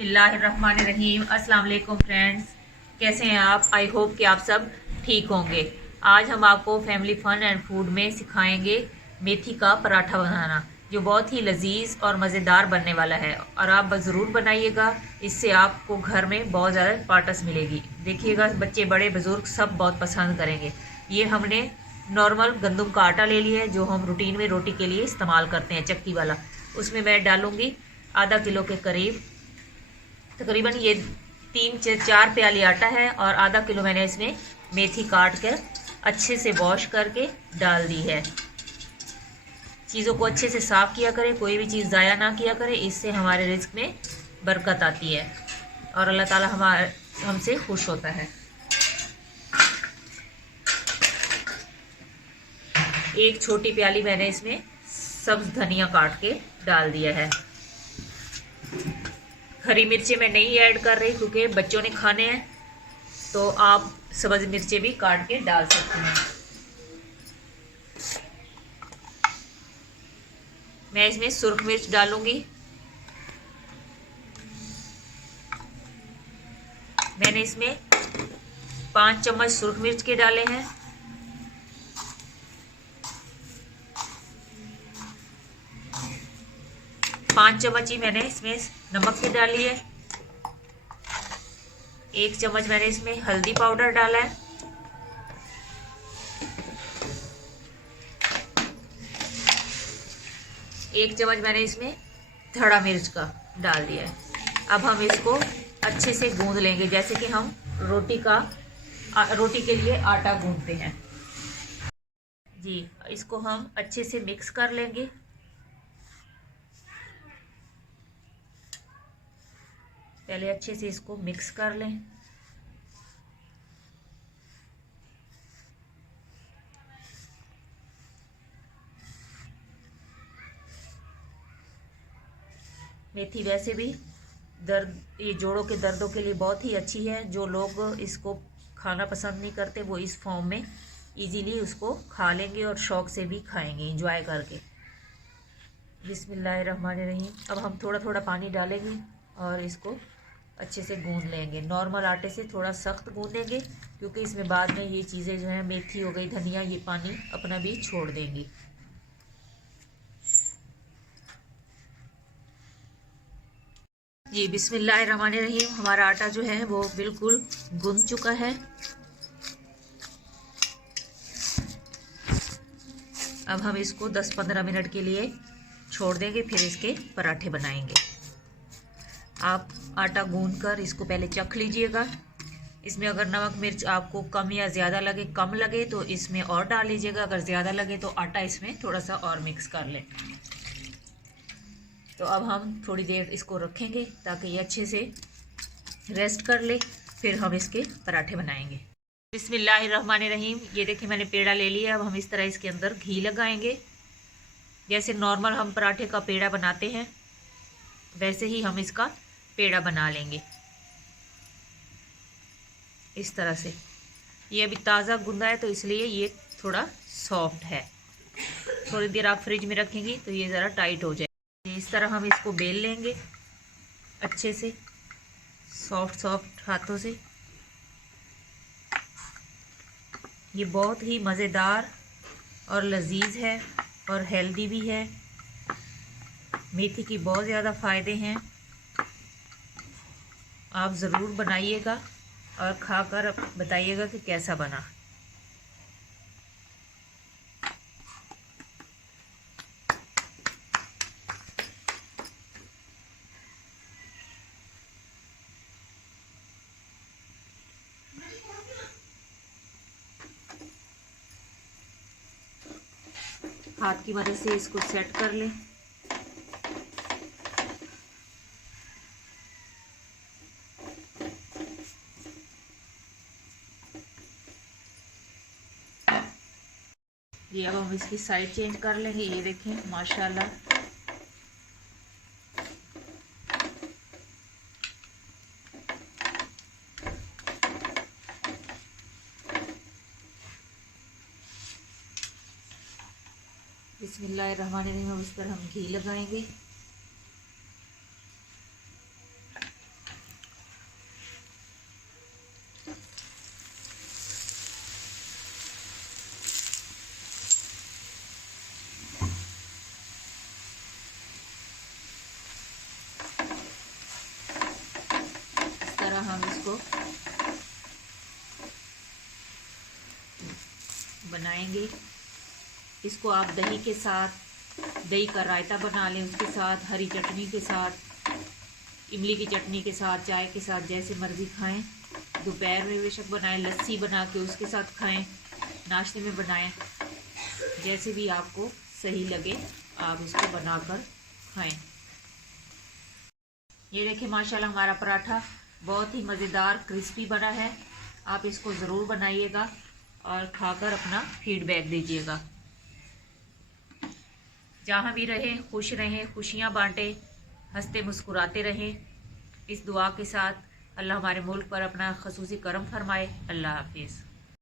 बिस्मिल्लाहिर्रहमानिर्रहीम। अस्सलाम वालेकुम फ्रेंड्स, कैसे हैं आप? आई होप कि आप सब ठीक होंगे। आज हम आपको फैमिली फन एंड फूड में सिखाएंगे मेथी का पराठा बनाना, जो बहुत ही लजीज और मज़ेदार बनने वाला है। और आप ज़रूर बनाइएगा, इससे आपको घर में बहुत ज़्यादा पार्टस मिलेगी। देखिएगा, बच्चे बड़े बुज़ुर्ग सब बहुत पसंद करेंगे। ये हमने नॉर्मल गंदम का आटा ले लिया है, जो हम रूटीन में रोटी के लिए इस्तेमाल करते हैं, चक्की वाला। उसमें मैं डालूँगी आधा किलो के करीब, तकरीबन ये 3 से 4 प्याली आटा है। और आधा किलो मैंने इसमें मेथी काट कर अच्छे से वॉश करके डाल दी है। चीज़ों को अच्छे से साफ़ किया करें, कोई भी चीज़ ज़ाया ना किया करें, इससे हमारे रिज़्क में बरकत आती है और अल्लाह ताला हमसे खुश होता है। एक छोटी प्याली मैंने इसमें सब्ज़ धनिया काट के डाल दिया है। हरी मिर्चें मैं नहीं ऐड कर रही क्योंकि बच्चों ने खाने हैं, तो आप सब्ज़ मिर्चें भी काट के डाल सकते हैं। मैं इसमें सुर्ख मिर्च डालूंगी। मैंने इसमें 5 चम्मच सुर्ख मिर्च के डाले हैं। पाँच चम्मच ही मैंने इसमें नमक की डाली है। 1 चम्मच मैंने इसमें हल्दी पाउडर डाला है। 1 चम्मच मैंने इसमें धड़ा मिर्च का डाल दिया है। अब हम इसको अच्छे से गूंद लेंगे, जैसे कि हम रोटी के लिए आटा गूंदते हैं जी। इसको हम अच्छे से मिक्स कर लेंगे। पहले अच्छे से इसको मिक्स कर लें। मेथी वैसे भी ये जोड़ों के दर्दों के लिए बहुत ही अच्छी है। जो लोग इसको खाना पसंद नहीं करते, वो इस फॉर्म में इजीली उसको खा लेंगे और शौक से भी खाएंगे, इंजॉय करके। बिस्मिल्लाहिर्रहमानिर्रहीम। अब हम थोड़ा थोड़ा पानी डालेंगे और इसको अच्छे से गूंद लेंगे। नॉर्मल आटे से थोड़ा सख्त गूंदेंगे, क्योंकि इसमें बाद में ये चीज़ें जो है, मेथी हो गई, धनिया, ये पानी अपना भी छोड़ देंगी। जी बिस्मिल्लाहिर्रहमानिर्रहीम। हमारा आटा जो है वो बिल्कुल गूंद चुका है। अब हम इसको 10-15 मिनट के लिए छोड़ देंगे, फिर इसके पराठे बनाएंगे। आप आटा गूंद कर इसको पहले चख लीजिएगा। इसमें अगर नमक मिर्च आपको कम या ज़्यादा लगे, कम लगे तो इसमें और डाल लीजिएगा। अगर ज़्यादा लगे तो आटा इसमें थोड़ा सा और मिक्स कर लें। तो अब हम थोड़ी देर इसको रखेंगे ताकि ये अच्छे से रेस्ट कर ले, फिर हम इसके पराठे बनाएंगे। बिस्मिल्लाहिर्रहमानिर्रहीम। ये देखिए, मैंने पेड़ा ले लिया। अब हम इस तरह इसके अंदर घी लगाएंगे। जैसे नॉर्मल हम पराठे का पेड़ा बनाते हैं, वैसे ही हम इसका पेड़ा बना लेंगे इस तरह से। ये अभी ताज़ा गूंदा है तो इसलिए ये थोड़ा सॉफ्ट है। थोड़ी देर आप फ्रिज में रखेंगी तो ये ज़रा टाइट हो जाए। इस तरह हम इसको बेल लेंगे अच्छे से, सॉफ्ट सॉफ्ट हाथों से। ये बहुत ही मज़ेदार और लजीज है और हेल्दी भी है। मेथी की बहुत ज़्यादा फ़ायदे हैं। आप ज़रूर बनाइएगा और खाकर बताइएगा कि कैसा बना। हाथ की मदद से इसको सेट कर लें। ये अब हम इसकी साइड चेंज कर लेंगे। ये देखें, माशाल्लाह बिस्मिल्लाहिर्रहमानिर्रहीम। इस पर हम घी लगाएंगे। हम इसको बनाएंगे। इसको आप दही के साथ, दही का रायता बना लें, उसके साथ हरी चटनी के साथ, इमली की चटनी के साथ, चाय के साथ, जैसे मर्ज़ी खाएं। दोपहर में बेशक बनाएं, लस्सी बना के उसके साथ खाएं, नाश्ते में बनाएं, जैसे भी आपको सही लगे आप इसको बनाकर खाएं। ये देखिए माशाल्लाह हमारा पराठा बहुत ही मज़ेदार क्रिस्पी बना है। आप इसको ज़रूर बनाइएगा और खाकर अपना फीडबैक दीजिएगा। जहाँ भी रहें खुश रहें, खुशियाँ बांटें, हंसते मुस्कुराते रहें। इस दुआ के साथ अल्लाह हमारे मुल्क पर अपना खसूसी करम फरमाए। अल्लाह हाफिज़।